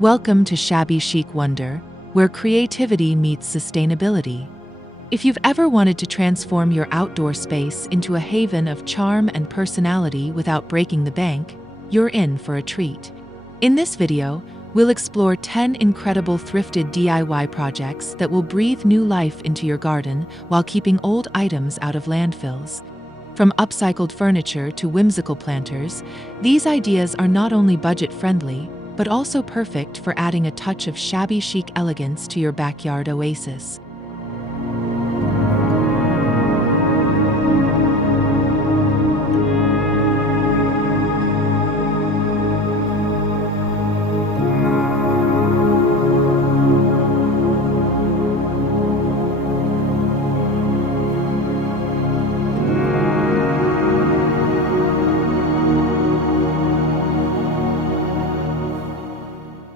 Welcome to Shabby Chic Wonder, where creativity meets sustainability. If you've ever wanted to transform your outdoor space into a haven of charm and personality without breaking the bank, you're in for a treat. In this video, we'll explore 10 incredible thrifted DIY projects that will breathe new life into your garden while keeping old items out of landfills. From upcycled furniture to whimsical planters, these ideas are not only budget-friendly, but also perfect for adding a touch of shabby chic elegance to your backyard oasis.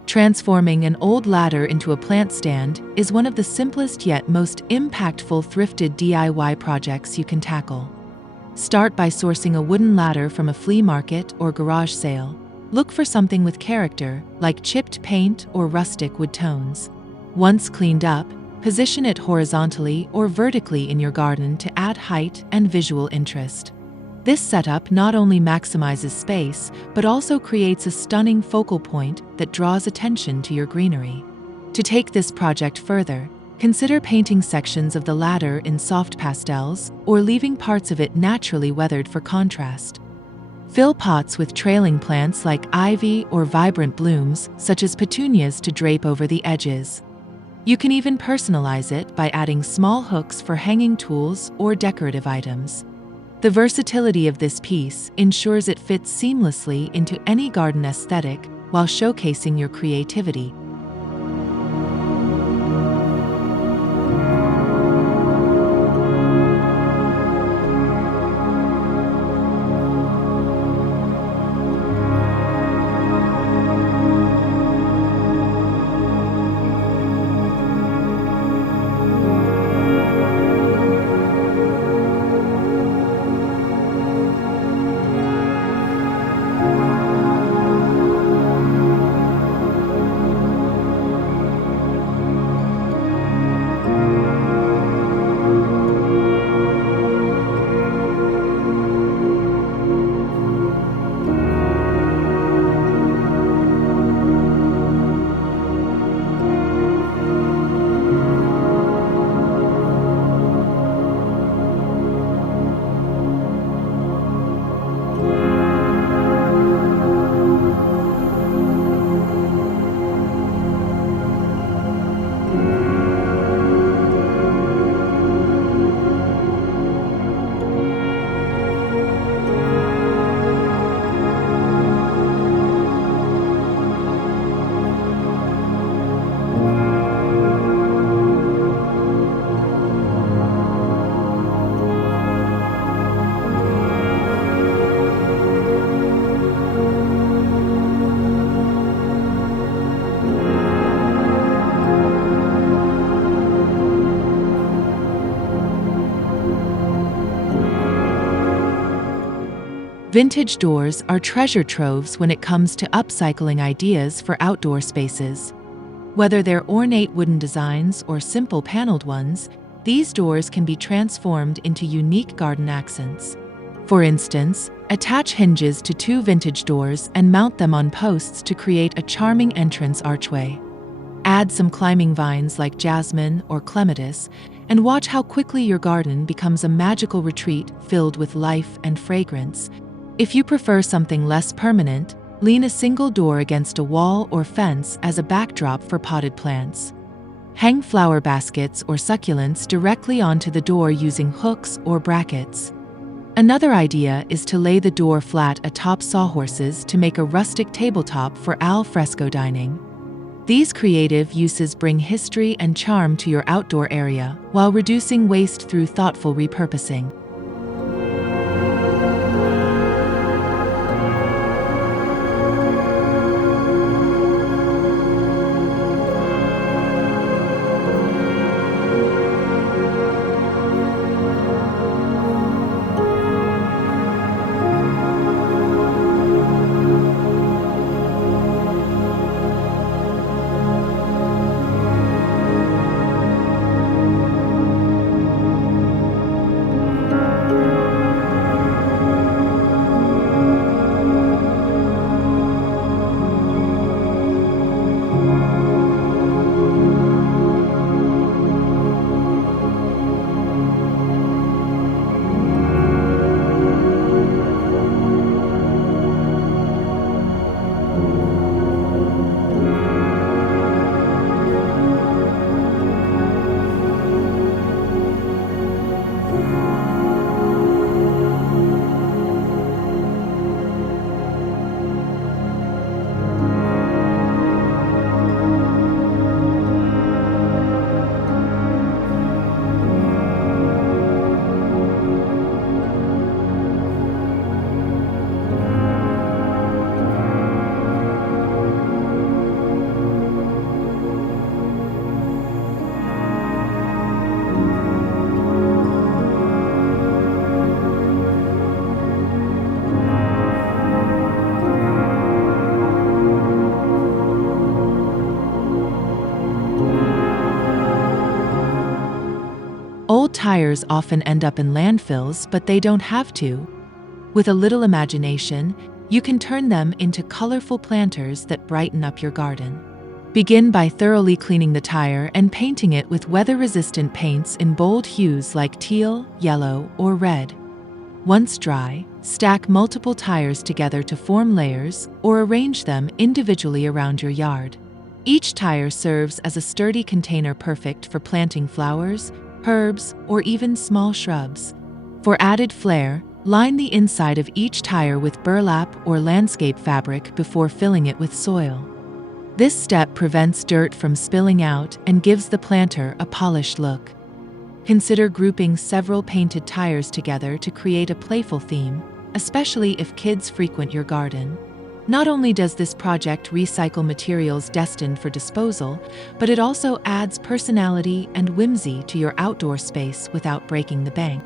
Transforming an old ladder into a plant stand is one of the simplest yet most impactful thrifted DIY projects you can tackle. Start by sourcing a wooden ladder from a flea market or garage sale. Look for something with character, like chipped paint or rustic wood tones. Once cleaned up, position it horizontally or vertically in your garden to add height and visual interest. This setup not only maximizes space, but also creates a stunning focal point that draws attention to your greenery. To take this project further, consider painting sections of the ladder in soft pastels or leaving parts of it naturally weathered for contrast. Fill pots with trailing plants like ivy or vibrant blooms, such as petunias, to drape over the edges. You can even personalize it by adding small hooks for hanging tools or decorative items. The versatility of this piece ensures it fits seamlessly into any garden aesthetic while showcasing your creativity. Vintage doors are treasure troves when it comes to upcycling ideas for outdoor spaces. Whether they're ornate wooden designs or simple paneled ones, these doors can be transformed into unique garden accents. For instance, attach hinges to two vintage doors and mount them on posts to create a charming entrance archway. Add some climbing vines like jasmine or clematis, and watch how quickly your garden becomes a magical retreat filled with life and fragrance. If you prefer something less permanent, lean a single door against a wall or fence as a backdrop for potted plants. Hang flower baskets or succulents directly onto the door using hooks or brackets. Another idea is to lay the door flat atop sawhorses to make a rustic tabletop for al fresco dining. These creative uses bring history and charm to your outdoor area while reducing waste through thoughtful repurposing. Old tires often end up in landfills, but they don't have to. With a little imagination, you can turn them into colorful planters that brighten up your garden. Begin by thoroughly cleaning the tire and painting it with weather-resistant paints in bold hues like teal, yellow, or red. Once dry, stack multiple tires together to form layers or arrange them individually around your yard. Each tire serves as a sturdy container perfect for planting flowers, herbs, or even small shrubs. For added flair, line the inside of each tire with burlap or landscape fabric before filling it with soil. This step prevents dirt from spilling out and gives the planter a polished look. Consider grouping several painted tires together to create a playful theme, especially if kids frequent your garden. Not only does this project recycle materials destined for disposal, but it also adds personality and whimsy to your outdoor space without breaking the bank.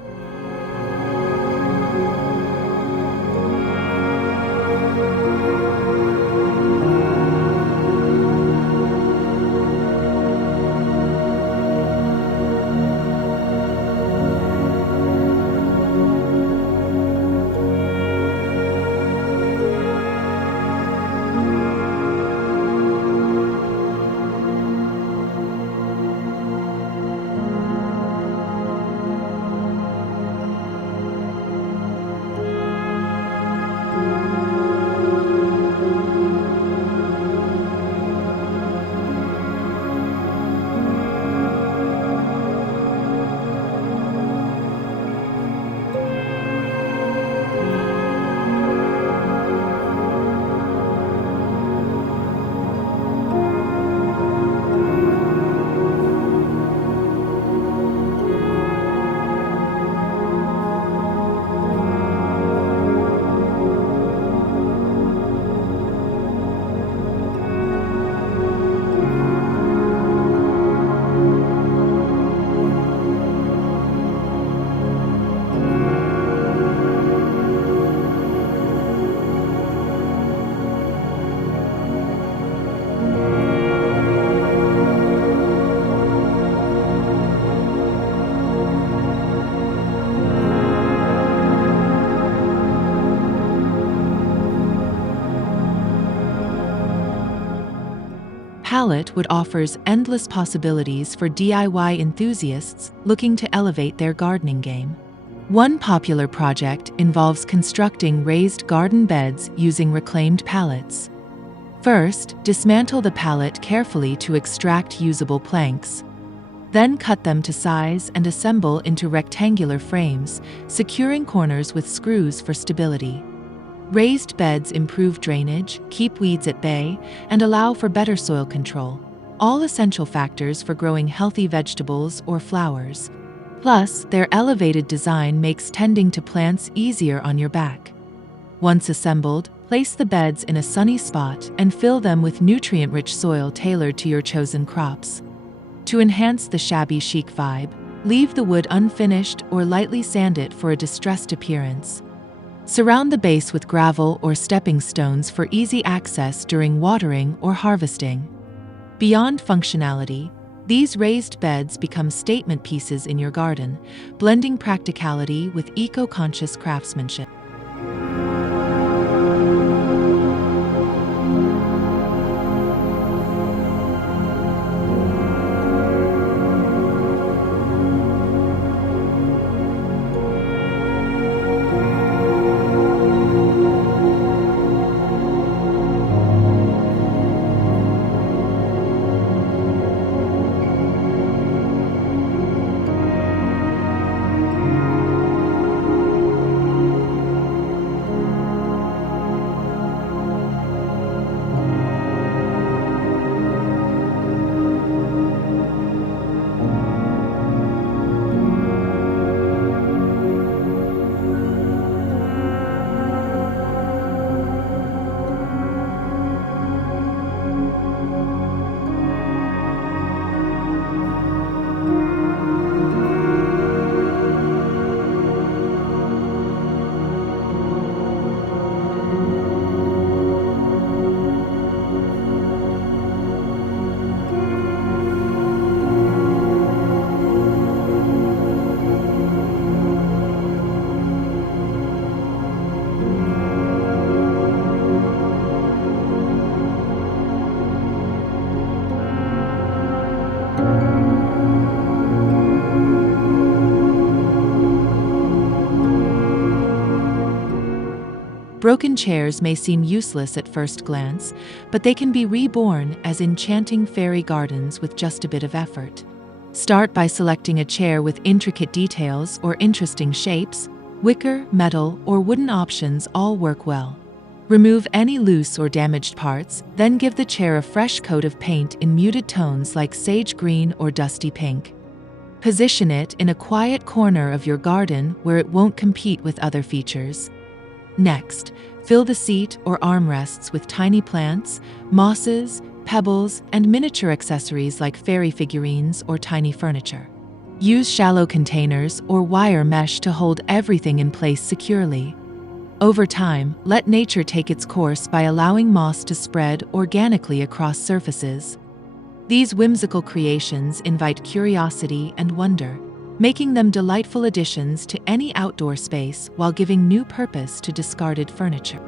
Pallet offers endless possibilities for DIY enthusiasts looking to elevate their gardening game. One popular project involves constructing raised garden beds using reclaimed pallets. First, dismantle the pallet carefully to extract usable planks. Then cut them to size and assemble into rectangular frames, securing corners with screws for stability. Raised beds improve drainage, keep weeds at bay, and allow for better soil control, all essential factors for growing healthy vegetables or flowers. Plus, their elevated design makes tending to plants easier on your back. Once assembled, place the beds in a sunny spot and fill them with nutrient-rich soil tailored to your chosen crops. To enhance the shabby chic vibe, leave the wood unfinished or lightly sand it for a distressed appearance. Surround the base with gravel or stepping stones for easy access during watering or harvesting. Beyond functionality, these raised beds become statement pieces in your garden, blending practicality with eco-conscious craftsmanship. Broken chairs may seem useless at first glance, but they can be reborn as enchanting fairy gardens with just a bit of effort. Start by selecting a chair with intricate details or interesting shapes. Wicker, metal, or wooden options all work well. Remove any loose or damaged parts, then give the chair a fresh coat of paint in muted tones like sage green or dusty pink. Position it in a quiet corner of your garden where it won't compete with other features. Next, fill the seat or armrests with tiny plants, mosses, pebbles, and miniature accessories like fairy figurines or tiny furniture. Use shallow containers or wire mesh to hold everything in place securely. Over time, let nature take its course by allowing moss to spread organically across surfaces. These whimsical creations invite curiosity and wonder, making them delightful additions to any outdoor space while giving new purpose to discarded furniture.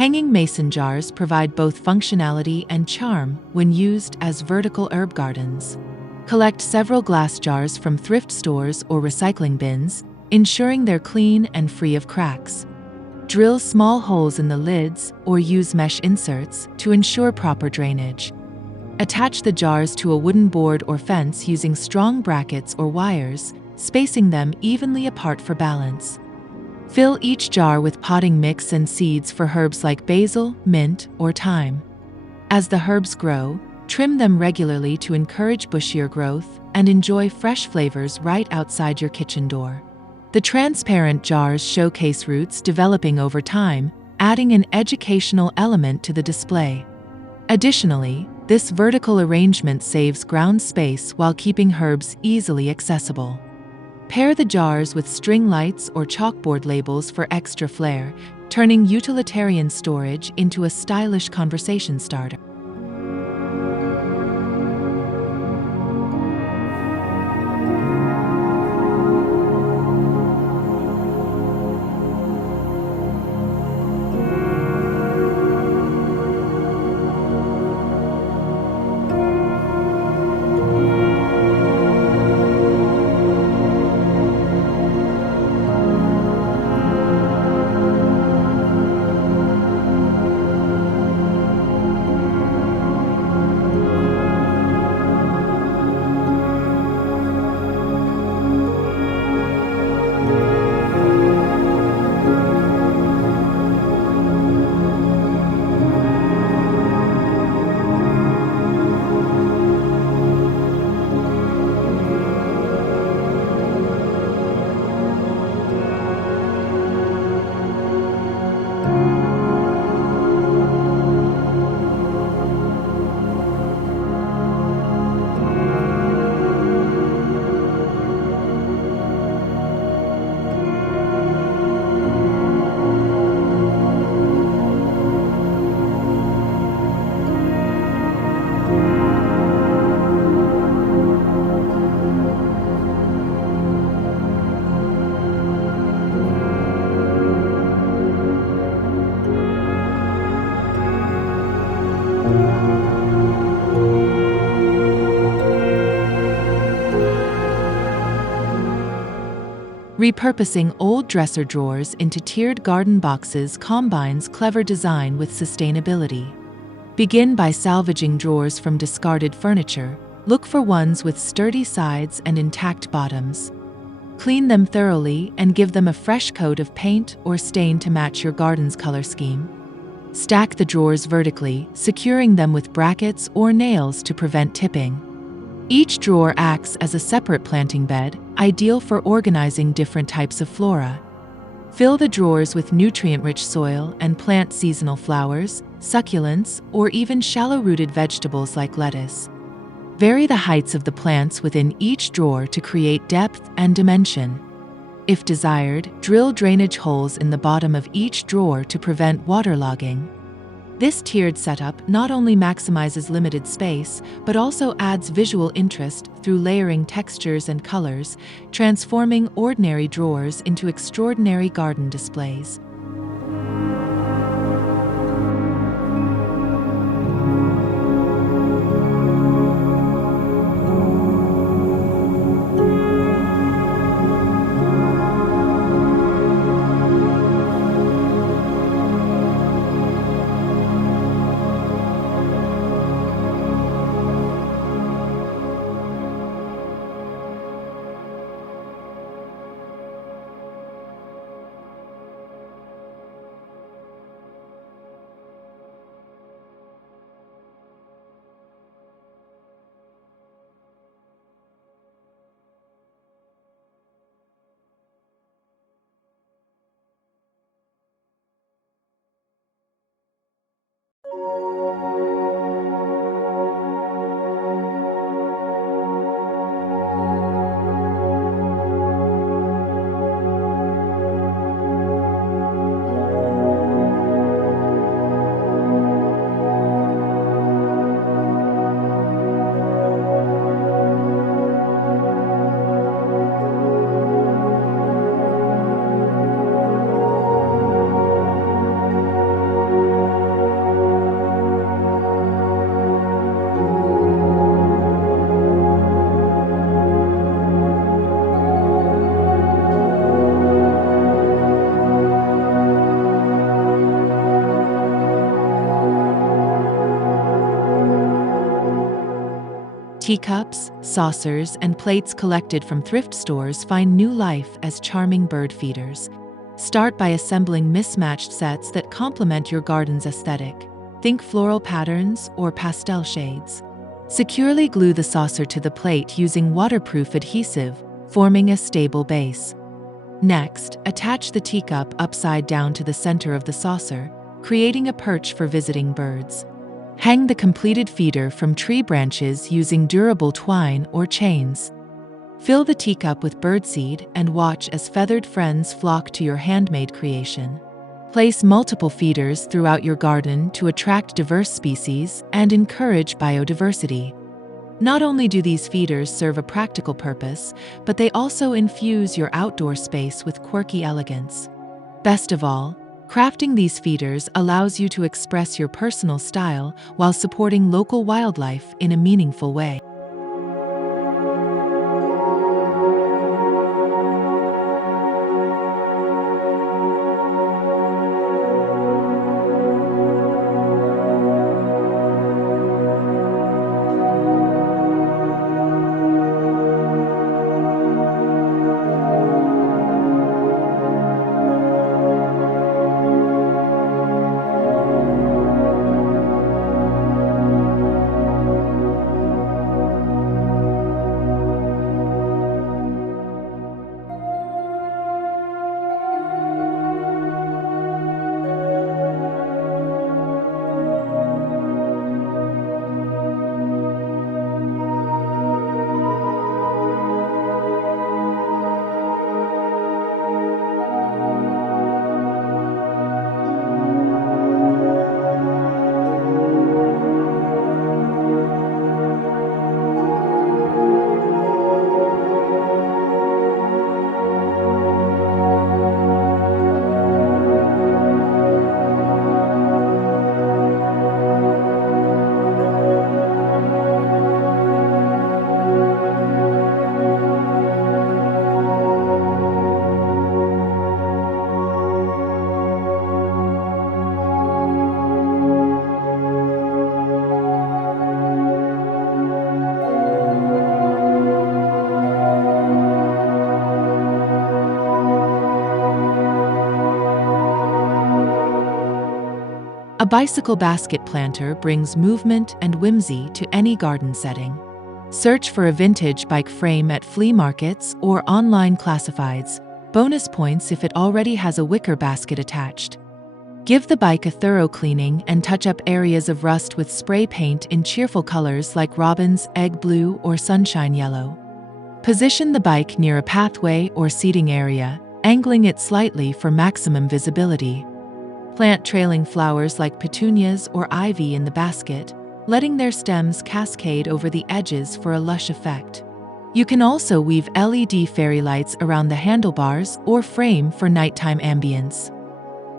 Hanging mason jars provide both functionality and charm when used as vertical herb gardens. Collect several glass jars from thrift stores or recycling bins, ensuring they're clean and free of cracks. Drill small holes in the lids or use mesh inserts to ensure proper drainage. Attach the jars to a wooden board or fence using strong brackets or wires, spacing them evenly apart for balance. Fill each jar with potting mix and seeds for herbs like basil, mint, or thyme. As the herbs grow, trim them regularly to encourage bushier growth and enjoy fresh flavors right outside your kitchen door. The transparent jars showcase roots developing over time, adding an educational element to the display. Additionally, this vertical arrangement saves ground space while keeping herbs easily accessible. Pair the jars with string lights or chalkboard labels for extra flair, turning utilitarian storage into a stylish conversation starter. Repurposing old dresser drawers into tiered garden boxes combines clever design with sustainability. Begin by salvaging drawers from discarded furniture. Look for ones with sturdy sides and intact bottoms. Clean them thoroughly and give them a fresh coat of paint or stain to match your garden's color scheme. Stack the drawers vertically, securing them with brackets or nails to prevent tipping. Each drawer acts as a separate planting bed, ideal for organizing different types of flora. Fill the drawers with nutrient-rich soil and plant seasonal flowers, succulents, or even shallow-rooted vegetables like lettuce. Vary the heights of the plants within each drawer to create depth and dimension. If desired, drill drainage holes in the bottom of each drawer to prevent waterlogging. This tiered setup not only maximizes limited space, but also adds visual interest through layering textures and colors, transforming ordinary drawers into extraordinary garden displays. Teacups, saucers, and plates collected from thrift stores find new life as charming bird feeders. Start by assembling mismatched sets that complement your garden's aesthetic. Think floral patterns or pastel shades. Securely glue the saucer to the plate using waterproof adhesive, forming a stable base. Next, attach the teacup upside down to the center of the saucer, creating a perch for visiting birds. Hang the completed feeder from tree branches using durable twine or chains. Fill the teacup with birdseed and watch as feathered friends flock to your handmade creation. Place multiple feeders throughout your garden to attract diverse species and encourage biodiversity. Not only do these feeders serve a practical purpose, but they also infuse your outdoor space with quirky elegance. Best of all, crafting these feeders allows you to express your personal style while supporting local wildlife in a meaningful way. A bicycle basket planter brings movement and whimsy to any garden setting. Search for a vintage bike frame at flea markets or online classifieds. Bonus points if it already has a wicker basket attached. Give the bike a thorough cleaning and touch up areas of rust with spray paint in cheerful colors like robin's egg blue or sunshine yellow. Position the bike near a pathway or seating area, angling it slightly for maximum visibility. Plant trailing flowers like petunias or ivy in the basket, letting their stems cascade over the edges for a lush effect. You can also weave LED fairy lights around the handlebars or frame for nighttime ambience.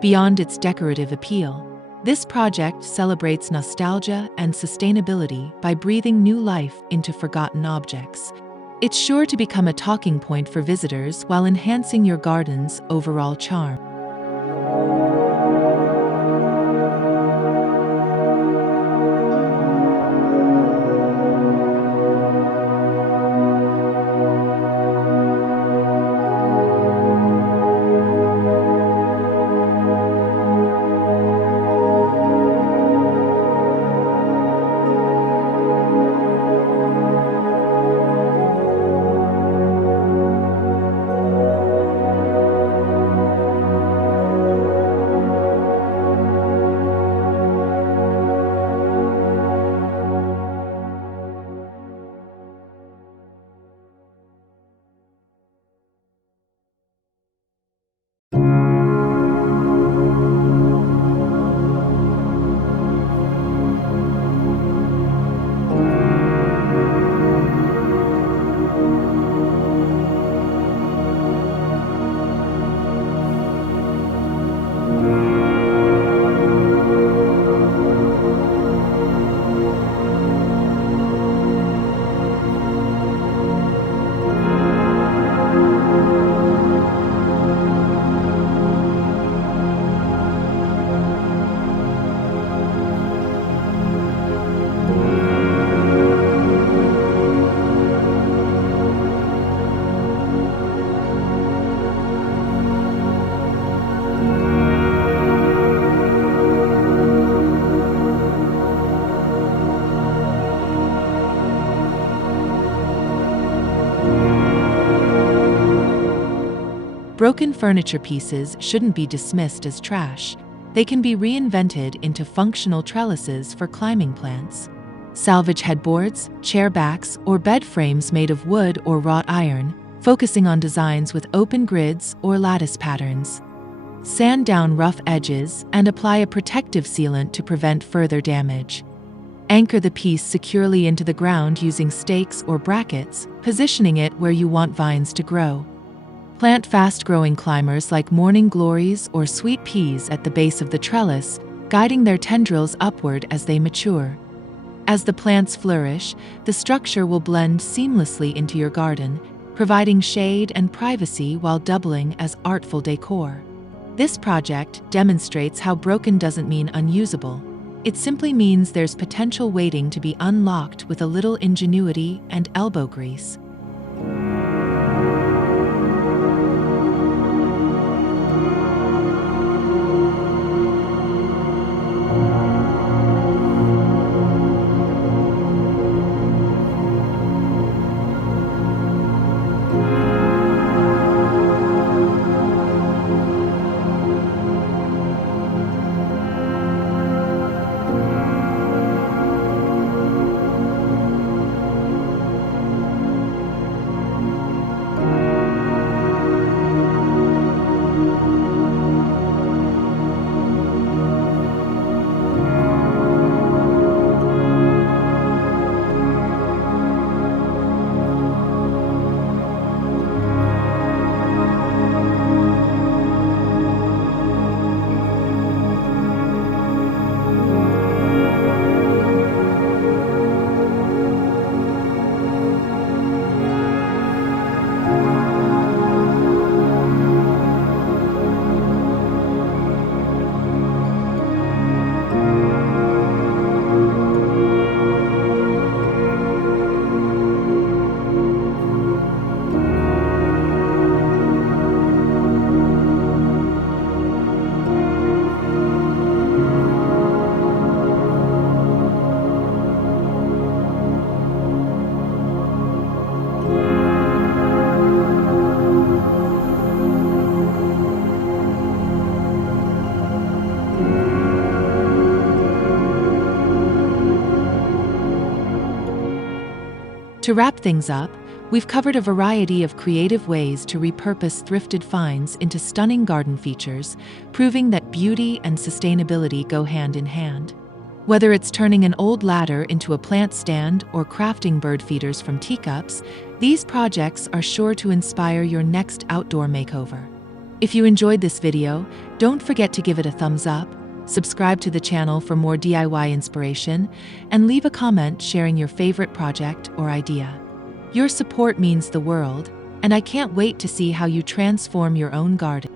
Beyond its decorative appeal, this project celebrates nostalgia and sustainability by breathing new life into forgotten objects. It's sure to become a talking point for visitors while enhancing your garden's overall charm. Broken furniture pieces shouldn't be dismissed as trash. They can be reinvented into functional trellises for climbing plants. Salvage headboards, chair backs, or bed frames made of wood or wrought iron, focusing on designs with open grids or lattice patterns. Sand down rough edges and apply a protective sealant to prevent further damage. Anchor the piece securely into the ground using stakes or brackets, positioning it where you want vines to grow. Plant fast-growing climbers like morning glories or sweet peas at the base of the trellis, guiding their tendrils upward as they mature. As the plants flourish, the structure will blend seamlessly into your garden, providing shade and privacy while doubling as artful decor. This project demonstrates how broken doesn't mean unusable. It simply means there's potential waiting to be unlocked with a little ingenuity and elbow grease. To wrap things up, we've covered a variety of creative ways to repurpose thrifted finds into stunning garden features, proving that beauty and sustainability go hand in hand. Whether it's turning an old ladder into a plant stand or crafting bird feeders from teacups, these projects are sure to inspire your next outdoor makeover. If you enjoyed this video, don't forget to give it a thumbs up, subscribe to the channel for more DIY inspiration, and leave a comment sharing your favorite project or idea. Your support means the world, and I can't wait to see how you transform your own garden.